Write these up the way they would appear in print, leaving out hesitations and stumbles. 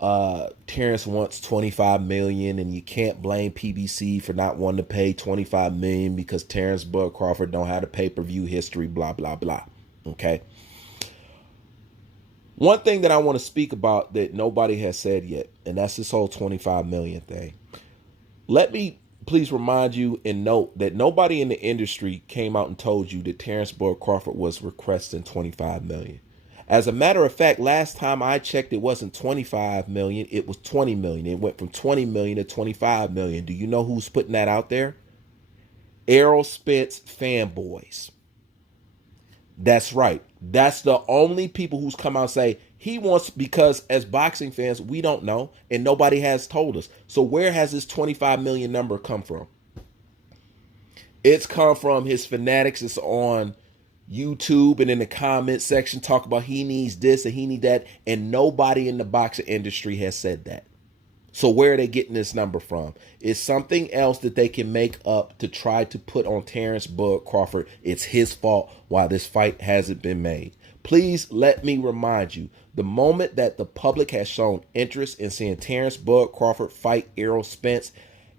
Terrence wants 25 million, and you can't blame PBC for not wanting to pay 25 million because Terrence Bud Crawford don't have the pay-per-view history, blah, blah, blah. Okay. One thing that I want to speak about that nobody has said yet, and that's this whole 25 million thing. Let me please remind you and note that nobody in the industry came out and told you that Terrence Bud Crawford was requesting 25 million. As a matter of fact, last time I checked, it wasn't 25 million, it was 20 million. It went from 20 million to 25 million. Do you know who's putting that out there? Errol Spence fanboys. That's right. That's the only people who's come out and say he wants, because as boxing fans, we don't know and nobody has told us. So where has this 25 million number come from? It's come from his fanatics. It's on YouTube and in the comment section talk about he needs this and he needs that, and nobody in the boxing industry has said that. So where are they getting this number from? It's something else that they can make up to try to put on Terrence Bud Crawford. It's his fault why this fight hasn't been made. Please let me remind you, the moment that the public has shown interest in seeing Terrence Bud Crawford fight Errol Spence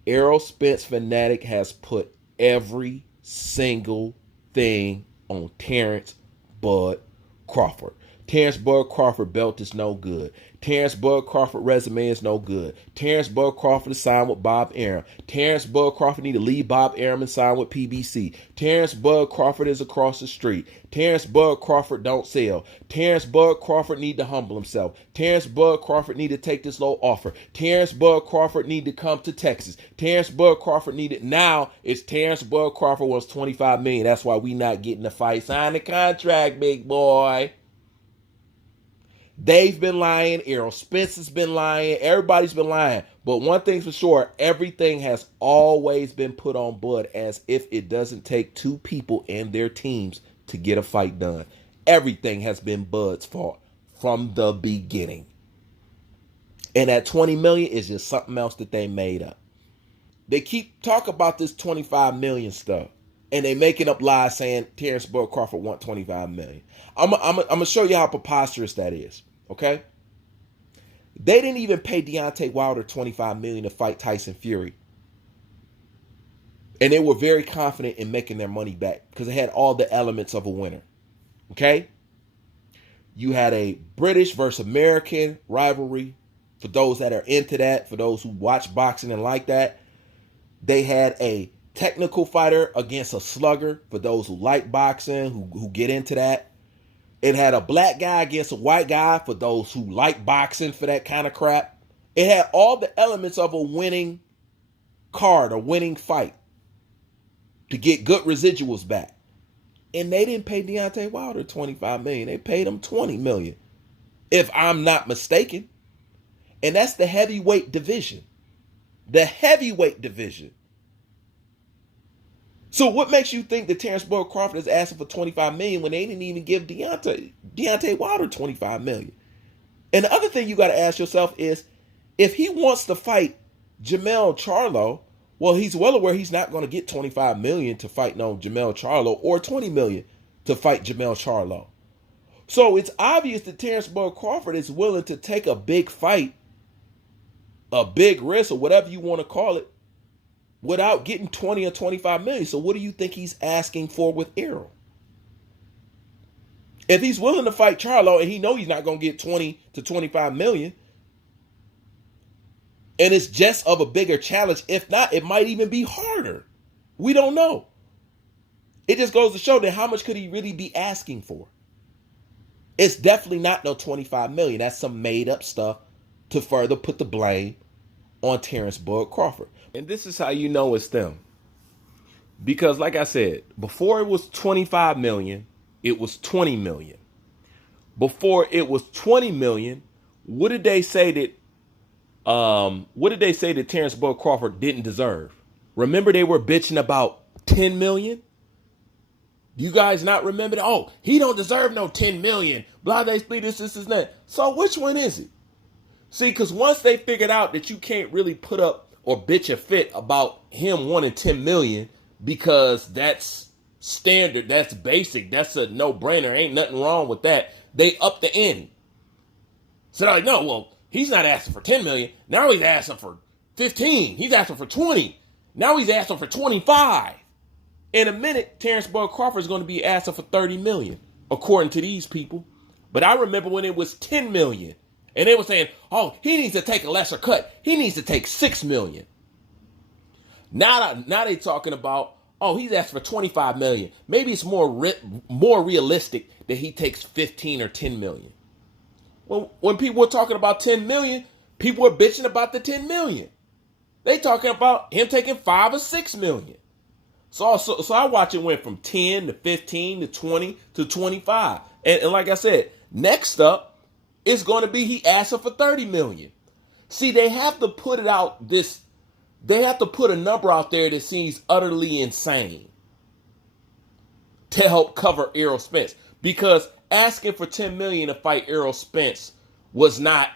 fanatic has put every single thing on Terrence Bud Crawford. Terrence Bud Crawford belt is no good. Terrence Bud Crawford resume is no good. Terrence Bud Crawford is signed with Bob Arum. Terrence Bud Crawford need to leave Bob Arum and sign with PBC. Terrence Bud Crawford is across the street. Terrence Bud Crawford don't sell. Terrence Bud Crawford need to humble himself. Terrence Bud Crawford need to take this low offer. Terrence Bud Crawford need to come to Texas. Terrence Bud Crawford needed. Now it's Terrence Bud Crawford wants 25 million. That's why we not getting the fight. Sign the contract, big boy. They've been lying. Errol Spence has been lying. Everybody's been lying. But one thing's for sure, everything has always been put on Bud as if it doesn't take two people and their teams to get a fight done. Everything has been Bud's fault from the beginning. And that 20 million is just something else that they made up. They keep talking about this 25 million stuff. And they making up lies saying Terrence Bud Crawford want 25 million. I'm going to show you how preposterous that is. Okay? They didn't even pay Deontay Wilder 25 million to fight Tyson Fury. And they were very confident in making their money back because they had all the elements of a winner. Okay? You had a British versus American rivalry for those that are into that, for those who watch boxing and like that. They had a technical fighter against a slugger for those who like boxing, who get into that. It had a black guy against a white guy for those who like boxing for that kind of crap. It had all the elements of a winning card, a winning fight to get good residuals back. And they didn't pay Deontay Wilder 25 million. They paid him 20 million, if I'm not mistaken. And that's the heavyweight division. The heavyweight division. So what makes you think that Terrence Bud Crawford is asking for 25 million when they didn't even give Deontay Wilder 25 million? And the other thing you got to ask yourself is, if he wants to fight Jermell Charlo, well, he's well aware he's not going to get 25 million to fight Jermell Charlo or 20 million to fight Jermell Charlo. So it's obvious that Terrence Bud Crawford is willing to take a big fight, a big risk, or whatever you want to call it, without getting 20 or 25 million. So what do you think he's asking for with Errol? If he's willing to fight Charlo and he knows he's not going to get 20 to 25 million, and it's just of a bigger challenge, if not, it might even be harder. We don't know. It just goes to show that how much could he really be asking for? It's definitely not no 25 million. That's some made up stuff to further put the blame on Terrence Bud Crawford. And this is how you know it's them. Because like I said, before it was 25 million, it was 20 million. Before it was 20 million, what did they say that Terrence Bud Crawford didn't deserve? Remember they were bitching about 10 million? You guys not remember that? Oh, he don't deserve no 10 million. Blah, they split this, and that. So which one is it? See, because once they figured out that you can't really put up or bitch a fit about him wanting 10 million because that's standard, that's basic, that's a no-brainer, ain't nothing wrong with that, they upped the ante. So they're like, no, well, He's not asking for 10 million. Now he's asking for 15. He's asking for 20. Now he's asking for 25. In a minute, Terrence Bud Crawford is going to be asking for 30 million, according to these people. But I remember when it was 10 million. And they were saying, oh, he needs to take a lesser cut. He needs to take 6 million. Now they're talking about, oh, he's asking for 25 million. Maybe it's more realistic that he takes 15 or 10 million. When people were talking about 10 million, people were bitching about the 10 million. They talking about him taking 5 or 6 million. So I watch it went from 10 to 15 to 20 to 25. And like I said, next up is going to be he asking for 30 million. See, they have to put it out they have to put a number out there that seems utterly insane to help cover Errol Spence. Because asking for 10 million to fight Errol Spence was not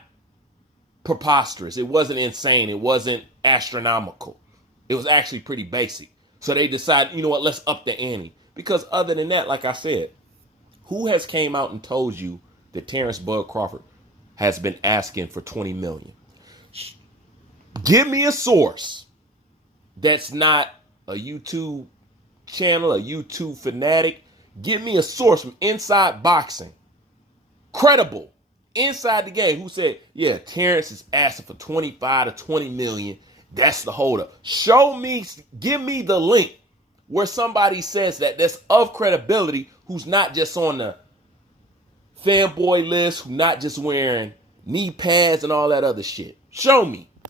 preposterous. It wasn't insane. It wasn't astronomical. It was actually pretty basic. So they decided, you know what, let's up the ante. Because other than that, like I said, who has came out and told you that Terrence Bud Crawford has been asking for 20 million? Give me a source that's not a YouTube channel, a YouTube fanatic. Give me a source from inside boxing, credible, inside the game, who said, yeah, Terrence is asking for 25 to 20 million. That's the holdup. Show me, give me the link where somebody says that's of credibility, who's not just on the fanboy list, who's not just wearing knee pads and all that other shit. Show me.